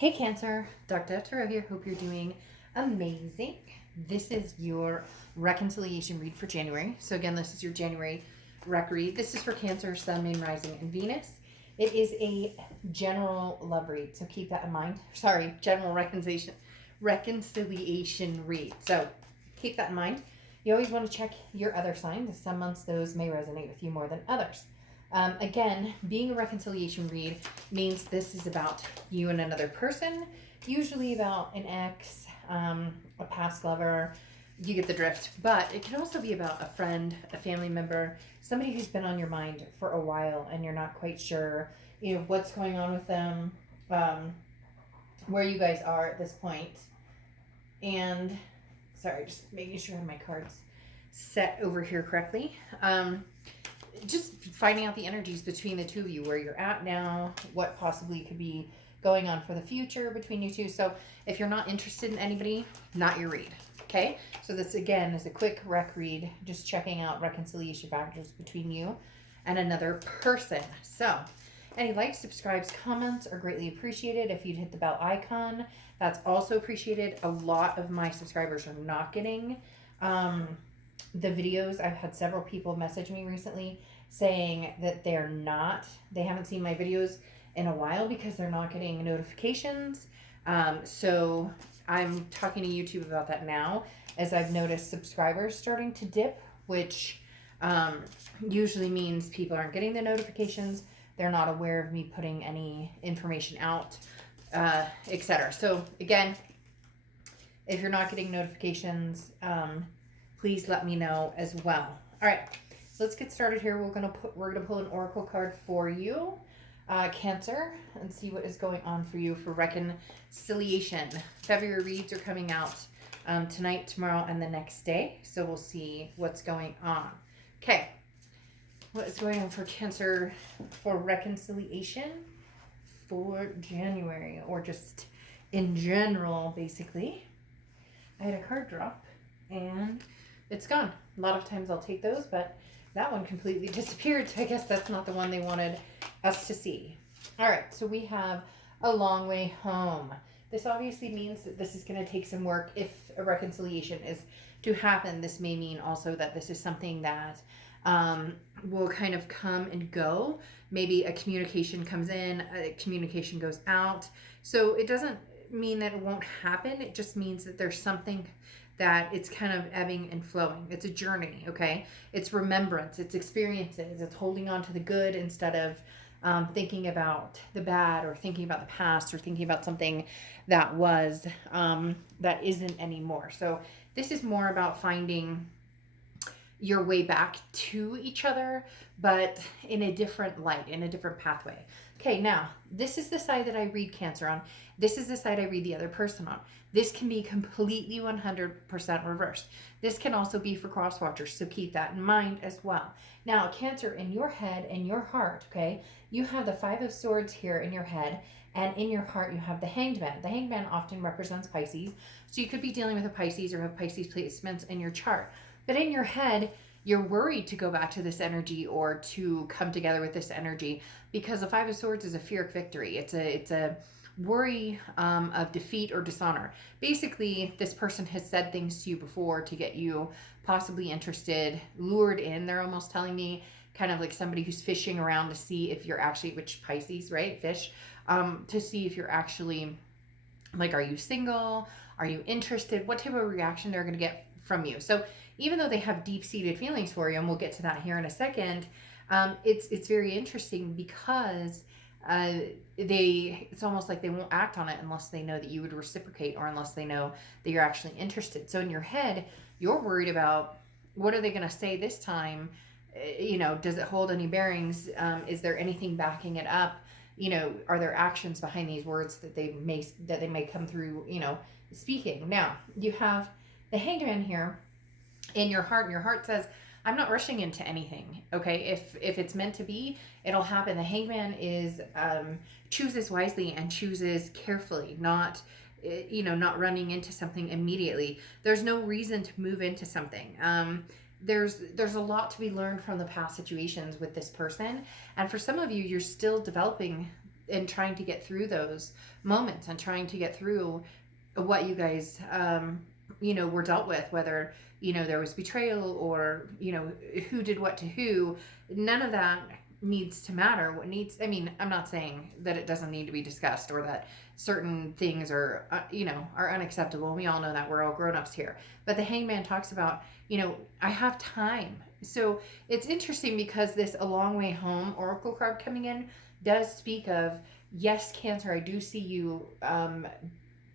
Hey Cancer, darkdovetarot here. Hope you're doing amazing. This is your reconciliation read for January. So again, this is your January rec read. This is for Cancer, Sun, Moon, Rising, and Venus. It is a general love read, so keep that in mind. Sorry, general reconciliation read. So keep that in mind. You always want to check your other signs. Some months those may resonate with you more than others. Again, being a reconciliation read means this is about you and another person, usually about an ex, a past lover. You get the drift. But it can also be about a friend, a family member, somebody who's been on your mind for a while and you're not quite sure, what's going on with them, where you guys are at this point. And sorry, just making sure I have my cards set over here correctly. Just finding out the energies between the two of you, where you're at now, what possibly could be going on for the future between you two. So if you're not interested in anybody, not your read. Okay, so this again is a quick rec read, just checking out reconciliation factors between you and another person. So any likes, subscribes, comments are greatly appreciated. If you'd hit the bell icon, that's also appreciated. A lot of my subscribers are not getting the videos. I've had several people message me recently saying that they haven't seen my videos in a while because they're not getting notifications. So I'm talking to YouTube about that now, as I've noticed subscribers starting to dip, which usually means people aren't getting the notifications. They're not aware of me putting any information out, etc. So again, if you're not getting notifications, please let me know as well. All right, let's get started here. We're gonna pull an oracle card for you, Cancer, and see what is going on for you for reconciliation. February reads are coming out tonight, tomorrow, and the next day. So we'll see what's going on. Okay, what is going on for Cancer for reconciliation for January, or just in general, basically. I had a card drop and it's gone. A lot of times I'll take those, but that one completely disappeared. So I guess that's not the one they wanted us to see. All right, so we have a long way home. This obviously means that this is going to take some work. If a reconciliation is to happen, this may mean also that this is something that will kind of come and go. Maybe a communication comes in, a communication goes out. So it doesn't mean that it won't happen. It just means that there's something that it's kind of ebbing and flowing. It's a journey, okay? It's remembrance, it's experiences, it's holding on to the good instead of thinking about the bad, or thinking about the past, or thinking about something that was, that isn't anymore. So this is more about finding your way back to each other, but in a different light, in a different pathway. Okay, now, this is the side that I read Cancer on. This is the side I read the other person on. This can be completely 100% reversed. This can also be for cross-watchers, so keep that in mind as well. Now, Cancer, in your head and your heart, okay, you have the Five of Swords here in your head, and in your heart you have the Hanged Man. The Hanged Man often represents Pisces, so you could be dealing with a Pisces or have Pisces placements in your chart. But in your head, you're worried to go back to this energy or to come together with this energy, because the Five of Swords is a fear of victory. It's a worry of defeat or dishonor. Basically, this person has said things to you before to get you possibly interested, lured in. They're almost telling me kind of like somebody who's fishing around to see if you're actually, which Pisces, right? Fish, to see if you're actually, like, are you single? Are you interested? What type of reaction they're going to get from you. So even though they have deep-seated feelings for you, and we'll get to that here in a second, it's very interesting because it's almost like they won't act on it unless they know that you would reciprocate, or unless they know that you're actually interested. So in your head, you're worried about, what are they going to say this time? Does it hold any bearings? Is there anything backing it up? Are there actions behind these words that they may come through, speaking? Now, you have the Hanged Man here in your heart, and your heart says, I'm not rushing into anything, okay? If it's meant to be, it'll happen. The Hanged Man is chooses wisely and chooses carefully, not running into something immediately. There's no reason to move into something. There's a lot to be learned from the past situations with this person, and for some of you, you're still developing and trying to get through those moments and trying to get through what you guys, were dealt with, whether, there was betrayal or, who did what to who. None of that needs to matter. What needs, I mean, I'm not saying that it doesn't need to be discussed or that certain things are, are unacceptable. We all know that, we're all grown-ups here. But the Hangman talks about, I have time. So it's interesting because this A Long Way Home Oracle card coming in does speak of, yes, Cancer, I do see you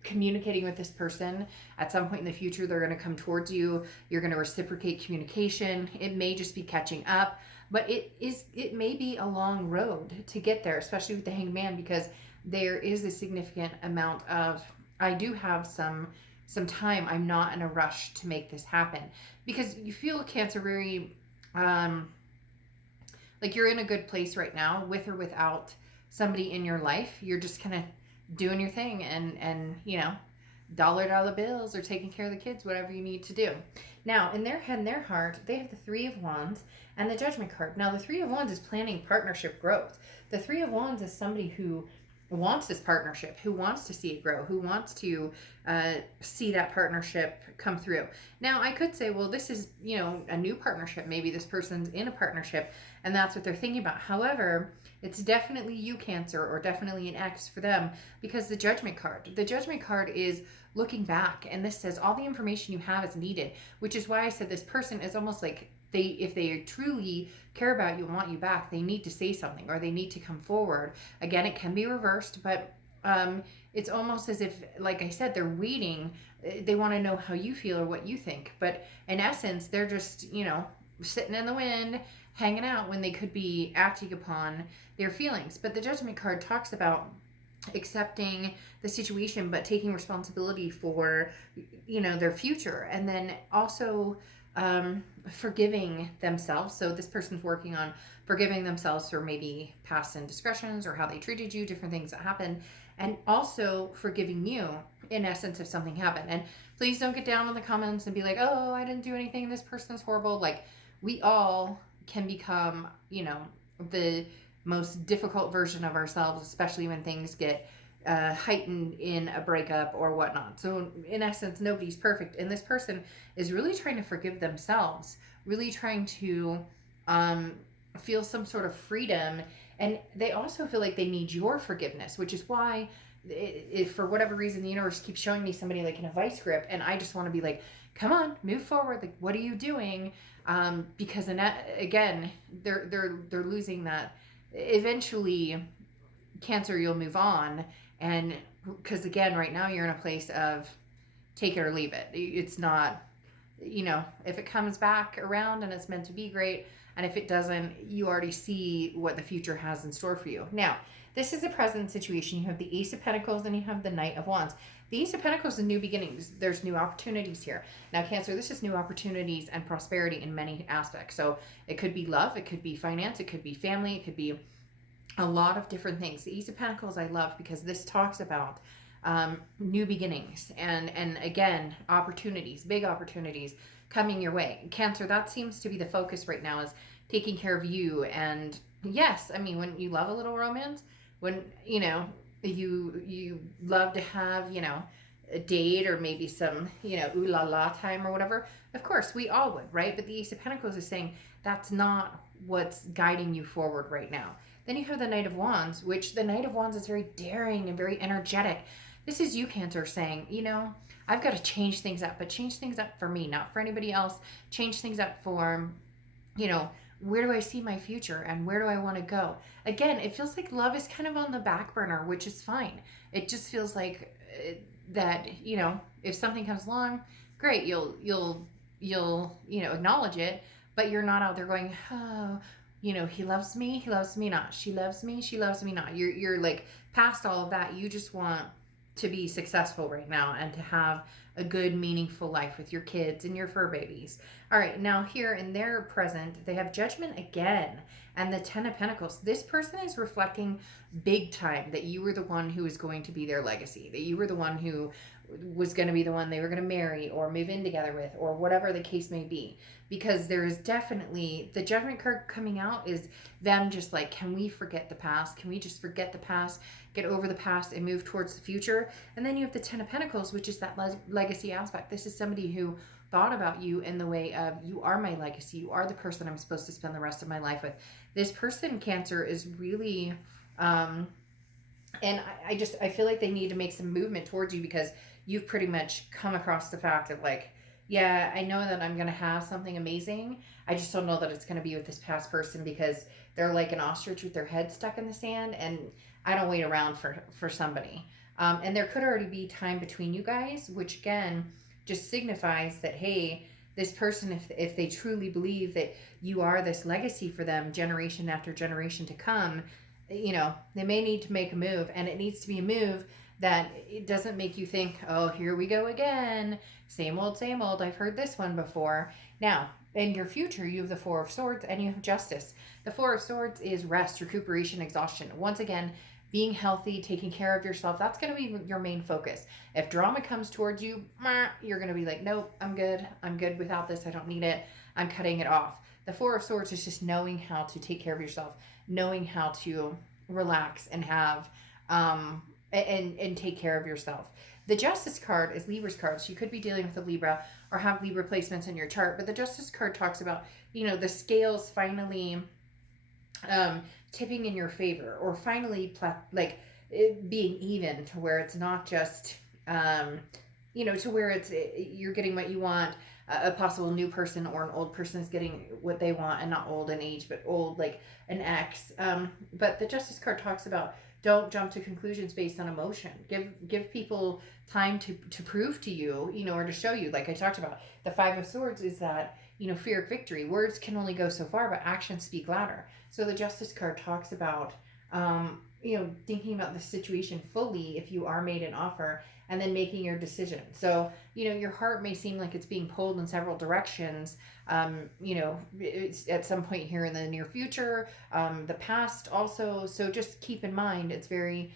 communicating with this person. At some point in the future, they're going to come towards you. You're going to reciprocate communication. It may just be catching up, but it may be a long road to get there, especially with the Hangman, because there is a significant amount of, I do have some time. I'm not in a rush to make this happen, because you feel, Cancer, very like you're in a good place right now, with or without somebody in your life. You're just kind of doing your thing and dollar bills or taking care of the kids, whatever you need to do. Now, in their head and their heart, they have the Three of Wands and the Judgment card. Now, the Three of Wands is planning partnership growth. The Three of Wands is somebody who wants this partnership, who wants to see it grow, who wants to see that partnership come through. Now, I could say, well, this is, a new partnership. Maybe this person's in a partnership and that's what they're thinking about. However, it's definitely you, Cancer, or definitely an ex for them, because the Judgment card is looking back, and this says all the information you have is needed, which is why I said this person is almost like, if they truly care about you and want you back, they need to say something or they need to come forward. Again, it can be reversed, but it's almost as if, like I said, they're waiting. They want to know how you feel or what you think. But in essence, they're just, sitting in the wind, hanging out, when they could be acting upon their feelings. But the Judgment card talks about accepting the situation, but taking responsibility for, their future. And then also forgiving themselves. So this person's working on forgiving themselves for maybe past indiscretions or how they treated you, different things that happened, and also forgiving you in essence if something happened. And please don't get down in the comments and be like, oh, I didn't do anything, this person's horrible. Like, we all can become, the most difficult version of ourselves, especially when things get heightened in a breakup or whatnot. So in essence, nobody's perfect. And this person is really trying to forgive themselves, really trying to feel some sort of freedom. And they also feel like they need your forgiveness, which is why, if for whatever reason, the universe keeps showing me somebody like in a vice grip, and I just want to be like, come on, move forward. Like, what are you doing? Because again, they're losing that. Eventually, Cancer, you'll move on. And because again, right now you're in a place of take it or leave it. It's not, if it comes back around and it's meant to be, great. And if it doesn't, you already see what the future has in store for you. Now, this is a present situation. You have the Ace of Pentacles and you have the Knight of Wands. The Ace of Pentacles is new beginnings. There's new opportunities here. Now, Cancer, this is new opportunities and prosperity in many aspects. So it could be love, it could be finance, it could be family, it could be a lot of different things. The Ace of Pentacles I love because this talks about new beginnings and again, opportunities, big opportunities coming your way. Cancer, that seems to be the focus right now, is taking care of you. And yes, I mean, when you love a little romance, when, you love to have, a date or maybe some, ooh la la time or whatever, of course we all would, right? But the Ace of Pentacles is saying that's not what's guiding you forward right now. Then you have the Knight of Wands, which the Knight of Wands is very daring and very energetic. This is you, Cancer, saying, I've got to change things up, but change things up for me, not for anybody else. Change things up for, where do I see my future and where do I want to go? Again, it feels like love is kind of on the back burner, which is fine. It just feels like that, if something comes along, great, you'll acknowledge it, but you're not out there going, oh, he loves me not. She loves me not. You're like past all of that. You just want to be successful right now and to have a good, meaningful life with your kids and your fur babies. All right, now here in their present, they have Judgment again and the Ten of Pentacles. This person is reflecting big time that you were the one who was going to be their legacy, that you were the one who was going to be the one they were going to marry or move in together with, or whatever the case may be. Because there is definitely, the Judgment card coming out is them just like, can we forget the past? Can we just forget the past, get over the past and move towards the future? And then you have the Ten of Pentacles, which is that legacy aspect. This is somebody who thought about you in the way of, you are my legacy. You are the person I'm supposed to spend the rest of my life with. This person, Cancer, is really, and I feel like they need to make some movement towards you, because you've pretty much come across the fact of like, yeah, I know that I'm going to have something amazing. I just don't know that it's going to be with this past person, because they're like an ostrich with their head stuck in the sand, and I don't wait around for somebody. And there could already be time between you guys, which again just signifies that, hey, this person, if they truly believe that you are this legacy for them generation after generation to come, you know, they may need to make a move, and it needs to be a move that it doesn't make you think, oh, here we go again. Same old, I've heard this one before. Now, in your future, you have the Four of Swords and you have Justice. The Four of Swords is rest, recuperation, exhaustion. Once again, being healthy, taking care of yourself, that's going to be your main focus. If drama comes towards you, you're going to be like, nope, I'm good without this. I don't need it. I'm cutting it off. The Four of Swords is just knowing how to take care of yourself, knowing how to relax and have, and take care of yourself. The Justice card is Libra's card. So you could be dealing with a Libra or have Libra placements in your chart. But the Justice card talks about, you know, the scales finally tipping in your favor, or finally being even, to where it's not just, you know, to where it's you're getting what you want. A possible new person or an old person is getting what they want, and not old in age, but old like an ex. But the Justice card talks about, don't jump to conclusions based on emotion. Give people time to prove to you, you know, or to show you. Like I talked about, the Five of Swords is that, you know, fear of victory. Words can only go so far, but actions speak louder. So the Justice card talks about, you know, thinking about the situation fully if you are made an offer, and then making your decision. So, you know, your heart may seem like it's being pulled in several directions, you know, it's at some point here in the near future, the past also. So just keep in mind, it's very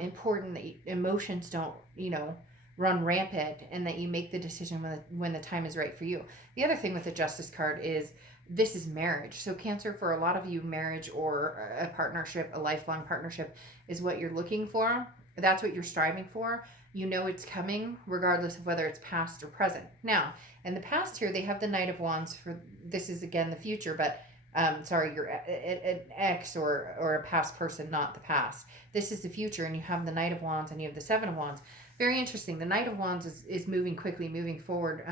important that emotions don't, you know, run rampant, and that you make the decision when the time is right for you. The other thing with the Justice card is, this is marriage. So Cancer, for a lot of you, marriage or a partnership, a lifelong partnership, is what you're looking for. That's what you're striving for. You know it's coming, regardless of whether it's past or present. Now, in the past here, they have the Knight of Wands. For this is again the future, but sorry, you're an ex or a past person, not the past. This is the future, and you have the Knight of Wands and you have the Seven of Wands. Very interesting. The Knight of Wands is moving quickly, moving forward,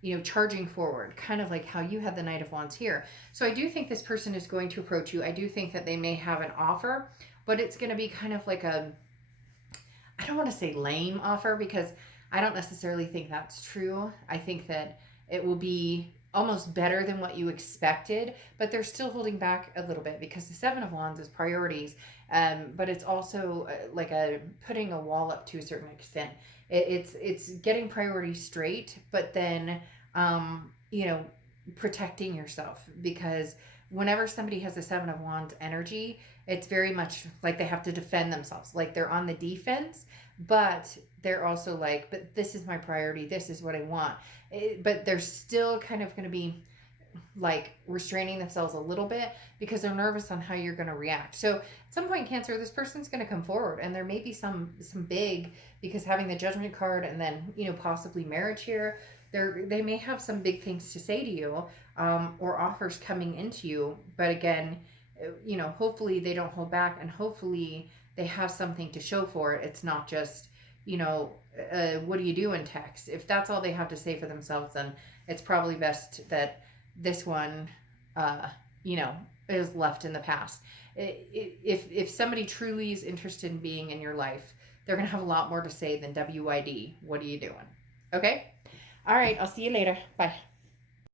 you know, charging forward, kind of like how you have the Knight of Wands here. So I do think this person is going to approach you. I do think that they may have an offer, but it's going to be kind of like a, I don't want to say lame offer, because I don't necessarily think that's true. I think that it will be almost better than what you expected, but they're still holding back a little bit, because the Seven of Wands is priorities, but it's also like putting a wall up to a certain extent. It's getting priorities straight, but then you know, protecting yourself, because whenever somebody has a Seven of Wands energy, it's very much like they have to defend themselves, like they're on the defense, but they're also like, but this is my priority, this is what I want. But they're still kind of going to be like restraining themselves a little bit, because they're nervous on how you're going to react. So at some point, Cancer, this person's going to come forward, and there may be some big, because having the Judgment card and then, you know, possibly marriage here, they may have some big things to say to you, or offers coming into you. But again, you know, hopefully they don't hold back, and hopefully they have something to show for it. It's not just, you know, what do you do in text? If that's all they have to say for themselves, then it's probably best that this one, you know, is left in the past. If somebody truly is interested in being in your life, they're going to have a lot more to say than WID. What are you doing? Okay? All right. I'll see you later. Bye.